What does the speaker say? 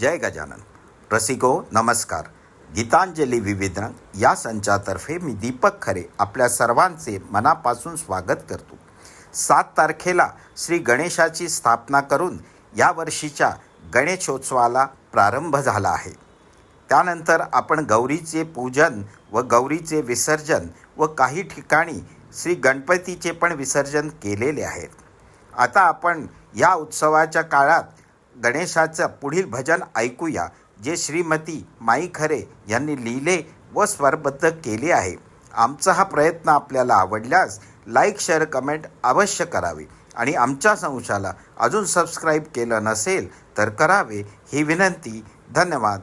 जय गजानन. रसिको नमस्कार. गीतांजली विविधन या संचातर्फे मी दीपक खरे आपल्या सर्वांचे मनापासून स्वागत करतो. सात तारखेला श्री गणेशाची स्थापना करून या वर्षीच्या गणेशोत्सवाला प्रारंभ झाला आहे. त्यानंतर आपण गौरीचे पूजन व गौरीचे विसर्जन व काही ठिकाणी श्री गणपतीचे पण विसर्जन केलेले आहेत. आता आपण या उत्सवाच्या काळात गणेशाचं पुढील भजन ऐकूया जे श्रीमती माई खरे यांनी लिहिले व स्वरबद्ध केले आहे. आमचा हा प्रयत्न आपल्याला आवडल्यास लाईक शेअर कमेंट अवश्य करावे. आणि आमच्या संशाला अजून सबस्क्राईब केलं नसेल तर करावे ही विनंती. धन्यवाद.